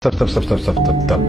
Stop, stop, stop, stop, stop, stop, stop.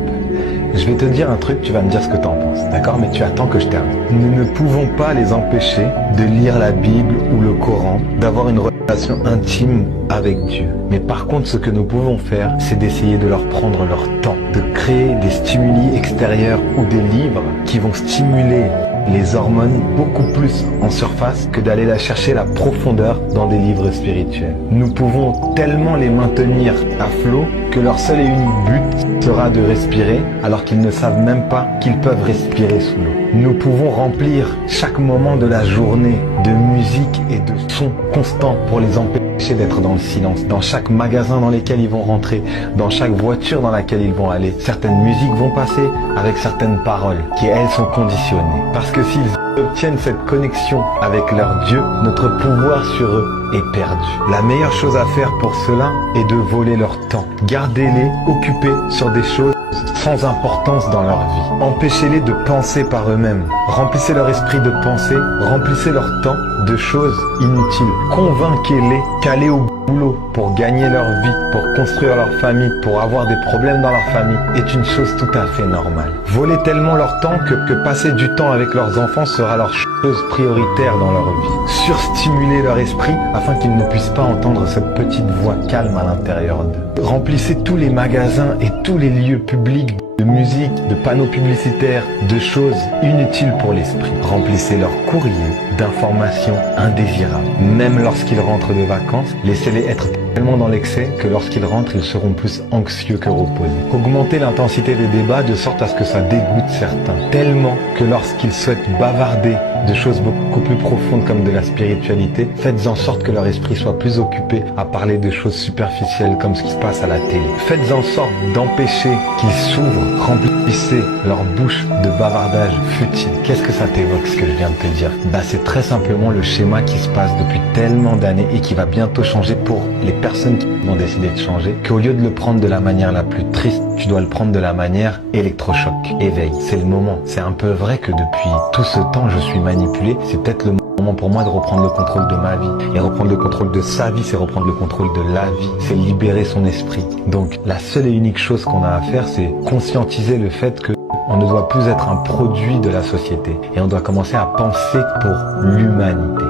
Je vais te dire un truc, tu vas me dire ce que t'en penses, d'accord? Mais tu attends que je termine. Nous ne pouvons pas les empêcher de lire la Bible ou le Coran, d'avoir une relation intime avec Dieu. Mais par contre, ce que nous pouvons faire, c'est d'essayer de leur prendre leur temps, de créer des stimuli extérieurs ou des livres qui vont stimuler les hormones beaucoup plus en surface que d'aller la chercher la profondeur dans des livres spirituels. Nous pouvons tellement les maintenir à flot que leur seul et unique but sera de respirer alors qu'ils ne savent même pas qu'ils peuvent respirer sous l'eau. Nous pouvons remplir chaque moment de la journée de musique et de sons constants pour les empêcher d'être dans le silence. Dans chaque magasin dans lequel ils vont rentrer, dans chaque voiture dans laquelle ils vont aller, certaines musiques vont passer avec certaines paroles qui elles sont conditionnées. Parce que s'ils obtiennent cette connexion avec leur Dieu, notre pouvoir sur eux est perdu. La meilleure chose à faire pour cela est de voler leur temps. Gardez-les occupés sur des choses sans importance dans leur vie. Empêchez-les de penser par eux-mêmes. Remplissez leur esprit de pensée, remplissez leur temps de choses inutiles. Convainquez-les qu'aller au boulot pour gagner leur vie, pour construire leur famille, pour avoir des problèmes dans leur famille est une chose tout à fait normale. Volez tellement leur temps que passer du temps avec leurs enfants sera leur chose prioritaire dans leur vie. Surstimulez leur esprit afin qu'ils ne puissent pas entendre cette petite voix calme à l'intérieur d'eux. Remplissez tous les magasins et tous les lieux publics de musique, de panneaux publicitaires, de choses inutiles pour l'esprit. Remplissez leur courrier d'informations indésirables. Même lorsqu'ils rentrent de vacances, laissez-les être tellement dans l'excès que lorsqu'ils rentrent, ils seront plus anxieux que reposés. Augmentez l'intensité des débats de sorte à ce que ça dégoûte certains. Tellement que lorsqu'ils souhaitent bavarder de choses beaucoup plus profondes comme de la spiritualité, faites en sorte que leur esprit soit plus occupé à parler de choses superficielles comme ce qui se passe à la télé. Faites en sorte d'empêcher qu'ils s'ouvrent. Remplissez leur bouche de bavardage futile. Qu'est-ce que ça t'évoque ce que je viens de te dire? C'est très simplement le schéma qui se passe depuis tellement d'années et qui va bientôt changer pour les personnes qui vont décider de changer, qu'au lieu de le prendre de la manière la plus triste, tu dois le prendre de la manière électrochoc. Éveil, c'est le moment. C'est un peu vrai que depuis tout ce temps, je suis manipulé. C'est peut-être le moment pour moi de reprendre le contrôle de ma vie. Et reprendre le contrôle de sa vie, c'est reprendre le contrôle de la vie. C'est libérer son esprit. Donc, la seule et unique chose qu'on a à faire, c'est conscientiser le fait que on ne doit plus être un produit de la société. Et on doit commencer à penser pour l'humanité.